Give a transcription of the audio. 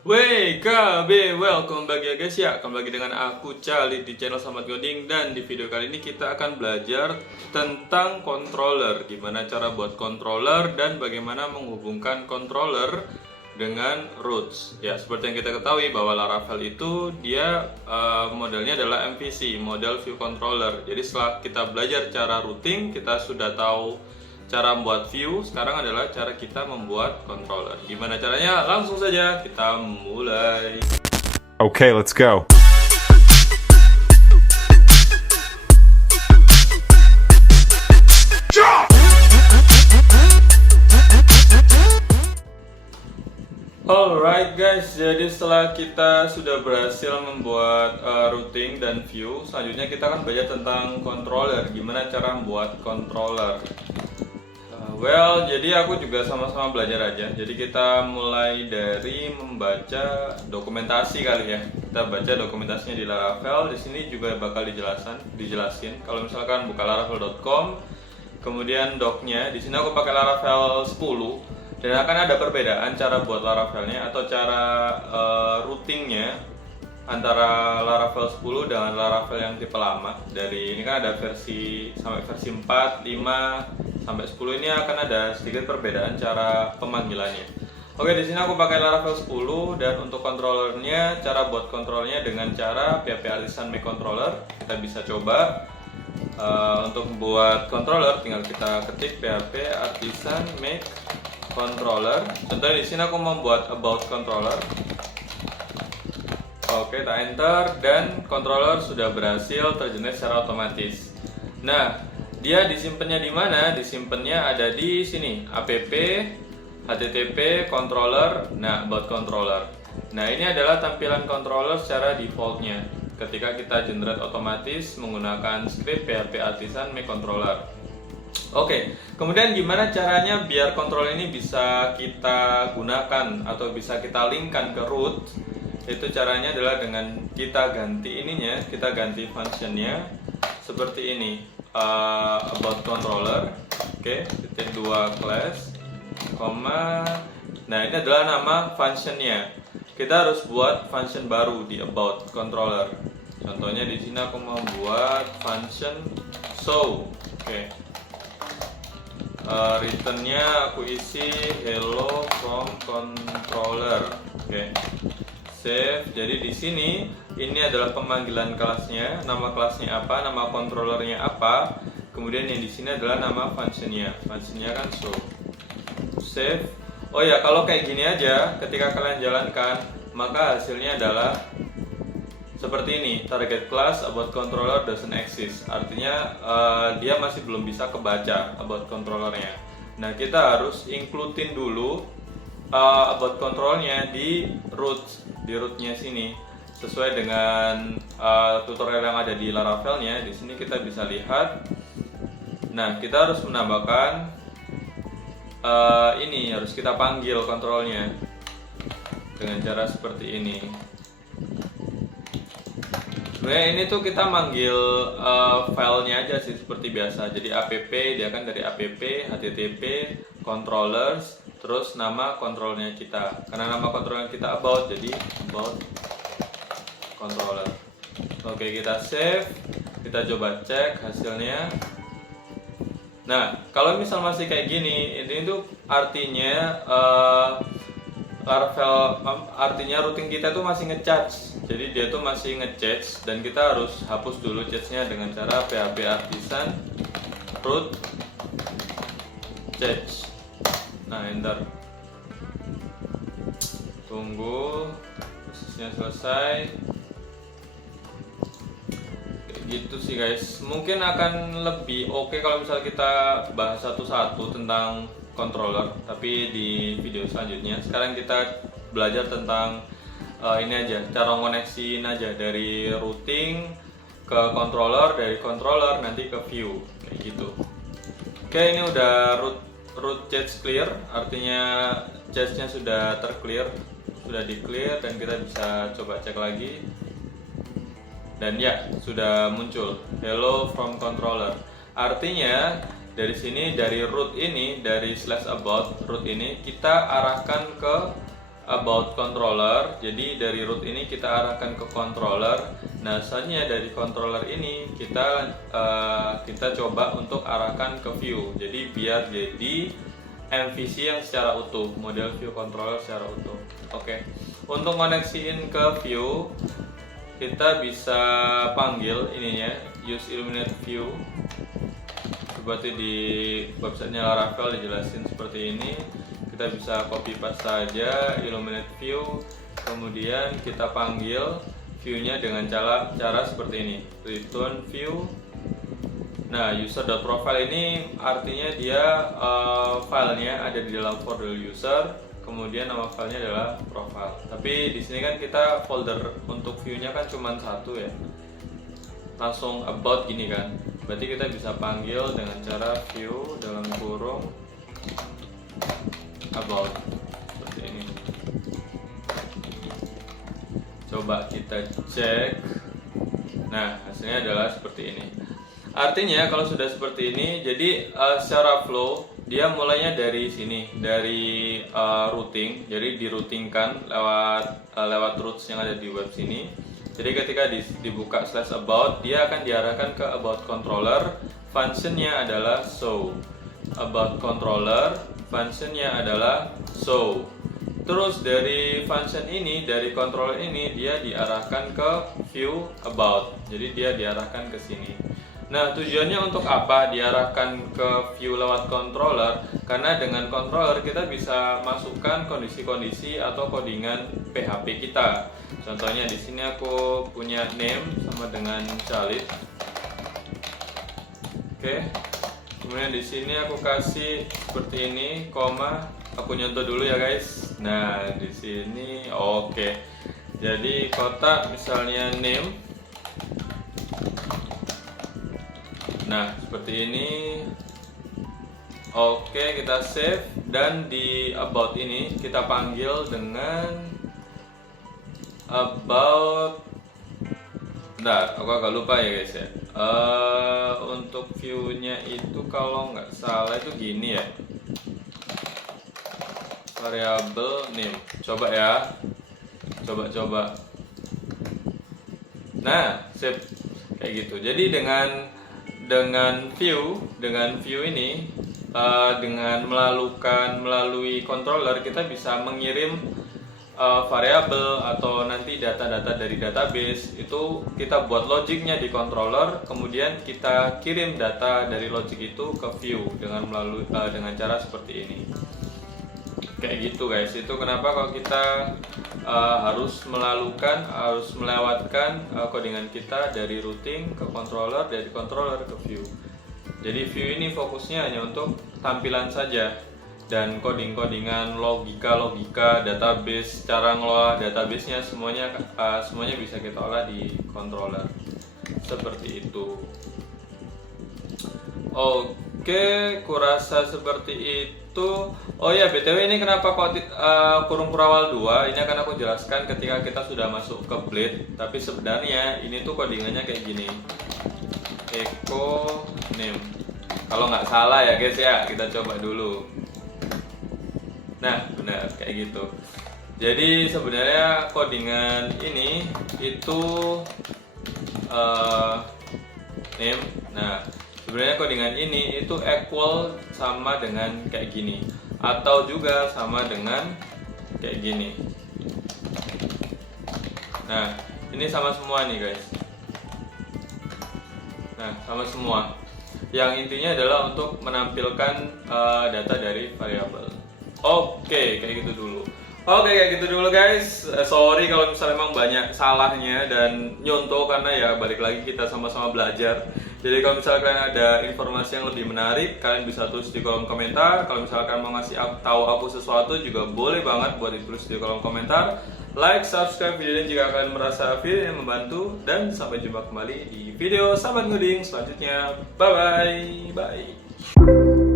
Wey, KB, welcome back ya guys ya. Kembali lagi dengan aku Cali di channel Selamat Coding. Dan di video kali ini kita akan belajar tentang controller. Gimana cara buat controller dan bagaimana menghubungkan controller dengan roots. Ya, seperti yang kita ketahui bahwa Laravel itu dia modelnya adalah MVC, Model View Controller. Jadi setelah kita belajar cara routing, kita sudah tahu cara membuat view. Sekarang adalah cara kita membuat controller. Gimana caranya? Langsung saja kita mulai. Okay, let's go. Alright guys, jadi setelah kita sudah berhasil membuat routing dan view, selanjutnya kita akan belajar tentang controller. Gimana cara membuat controller? Jadi aku juga sama-sama belajar aja. Jadi kita mulai dari membaca dokumentasi kali ya. Kita baca dokumentasinya di Laravel. Di sini juga bakal dijelasin. Kalau misalkan buka laravel.com, kemudian docnya, di sini aku pakai Laravel 10 dan akan ada perbedaan cara buat Laravelnya atau cara routingnya antara Laravel 10 dengan Laravel yang tipe lama. Dari ini kan ada versi sampai versi 4, 5 sampai 10 ini akan ada sedikit perbedaan cara pemanggilannya. Oke, di sini aku pakai Laravel 10 dan untuk controllernya, cara buat controllernya dengan cara PHP Artisan Make Controller. Kita bisa coba untuk buat controller tinggal kita ketik PHP Artisan Make Controller. Contohnya di sini aku membuat about controller. Oke, kita enter dan controller sudah berhasil tergenerate secara otomatis. Nah, dia disimpannya di mana? Disimpannya ada di sini, app http controller. Nah, about controller. Nah, ini adalah tampilan controller secara defaultnya ketika kita generate otomatis menggunakan script PHP Artisan Make Controller. Oke, kemudian gimana caranya biar controller ini bisa kita gunakan atau bisa kita linkkan ke root? Itu caranya adalah dengan kita ganti ininya, kita ganti functionnya seperti ini. About controller, oke, titik 2 class, koma. Nah, ini adalah nama functionnya. Kita harus buat function baru di about controller. Contohnya di sini aku mau buat function show, oke. Returnnya aku isi hello from controller, oke. Save. Jadi di sini ini adalah pemanggilan kelasnya, nama kelasnya apa, nama controllernya apa, kemudian yang di sini adalah nama functionnya. Functionnya kan show. Save. Oh ya, kalau kayak gini aja, ketika kalian jalankan, maka hasilnya adalah seperti ini. Target class about controller doesn't exist. Artinya dia masih belum bisa kebaca about controllernya. Nah, kita harus includein dulu about controlnya di rootnya sini sesuai dengan tutorial yang ada di Laravelnya. Di sini kita bisa lihat. Nah, kita harus menambahkan ini harus kita panggil kontrolnya dengan cara seperti ini. Sebenarnya ini tuh kita manggil filenya aja sih seperti biasa. Jadi app dia kan dari app http controllers terus nama kontrolnya kita. Karena nama kontrolnya kita about, jadi about controller. Oke, kita save. Kita coba cek hasilnya. Nah, kalau misal masih kayak gini, ini tuh artinya Laravel, artinya routing kita tuh masih nge-charge. Jadi dia tuh masih nge-charge dan kita harus hapus dulu charge-nya dengan cara PHP Artisan root charge. Nah, enter. Tunggu prosesnya selesai. Kayak gitu sih guys. Mungkin akan lebih oke kalau misalnya kita bahas satu-satu tentang controller, tapi di video selanjutnya. Sekarang kita belajar tentang ini aja, cara ngoneksiin aja dari routing ke controller, dari controller nanti ke view, kayak gitu. Oke, ini udah root cache clear, artinya cache-nya sudah terclear, sudah di clear dan kita bisa coba cek lagi. Dan ya, sudah muncul hello from controller. Artinya dari sini, dari root ini, dari /about root ini kita arahkan ke about controller. Jadi dari root ini kita arahkan ke controller. Nah, selanjutnya dari controller ini kita coba untuk arahkan ke view. Jadi biar jadi MVC yang secara utuh, model view controller secara utuh. Oke. Untuk koneksiin ke view, kita bisa panggil ininya use illuminate view. Seperti di websitenya Laravel dijelasin seperti ini. Kita bisa copy paste saja illuminate view, kemudian kita panggil view-nya dengan cara seperti ini, return view. Nah, user.profile ini artinya dia filenya ada di dalam folder user, kemudian nama filenya adalah profile. Tapi di sini kan kita folder untuk view-nya kan cuma satu ya, langsung about gini kan. Berarti kita bisa panggil dengan cara view dalam kurung about seperti ini. Coba kita cek. Nah, hasilnya adalah seperti ini. Artinya kalau sudah seperti ini, jadi secara flow dia mulainya dari sini, dari routing. Jadi diroutingkan lewat routes yang ada di web sini. Jadi ketika dibuka /about, dia akan diarahkan ke about controller. Functionnya adalah show. About controller, functionnya adalah show. Terus dari function ini, dari controller ini, dia diarahkan ke view about. Jadi dia diarahkan ke sini. Nah, tujuannya untuk apa diarahkan ke view lewat controller? Karena dengan controller kita bisa masukkan kondisi-kondisi atau codingan PHP kita. Contohnya di sini aku punya name sama dengan Khalid. Oke. Kemudian di sini aku kasih seperti ini, koma. Aku nyontoh dulu ya guys. Nah, di sini oke. Jadi kotak misalnya name. Nah, seperti ini. Oke, kita save dan di about ini kita panggil dengan about. Bentar, aku agak lupa ya guys ya. Untuk view-nya itu kalau nggak salah itu gini ya. Variable name. Coba ya. Coba. Nah, save kayak gitu. Jadi dengan view ini dengan melalui controller kita bisa mengirim variabel atau nanti data-data dari database. Itu kita buat logiknya di controller, kemudian kita kirim data dari logik itu ke view dengan cara seperti ini. Kayak gitu guys. Itu kenapa kalau kita harus melewatkan codingan kita dari routing ke controller, dari controller ke view. Jadi view ini fokusnya hanya untuk tampilan saja, dan codingan logika database, cara ngelola database-nya semuanya bisa kita olah di controller seperti itu. Oke, kurasa seperti itu. Oh ya, BTW ini kenapa kok kurung kurawal 2? Ini akan aku jelaskan ketika kita sudah masuk ke Blade. Tapi sebenarnya ini tuh codingannya kayak gini. Echo name. Kalau nggak salah ya guys ya, kita coba dulu. Nah, benar kayak gitu. Jadi sebenarnya codingan ini itu name. Nah, sebenarnya codingan ini itu equal sama dengan kayak gini, atau juga sama dengan kayak gini. Nah, ini sama semua nih guys. Nah, sama semua. Yang intinya adalah untuk menampilkan data dari variabel. Oke, kayak gitu dulu. Oke, kayak gitu dulu guys. Sorry kalau misalnya emang banyak salahnya dan nyontoh, karena ya balik lagi kita sama-sama belajar. Jadi kalau misalkan ada informasi yang lebih menarik, kalian bisa tulis di kolom komentar. Kalau misalkan mau ngasih tahu aku sesuatu juga boleh banget buat ditulis di kolom komentar. Like, subscribe video ini jika kalian merasa video yang membantu, dan sampai jumpa kembali di video Sahabat Ngoding selanjutnya. Bye bye.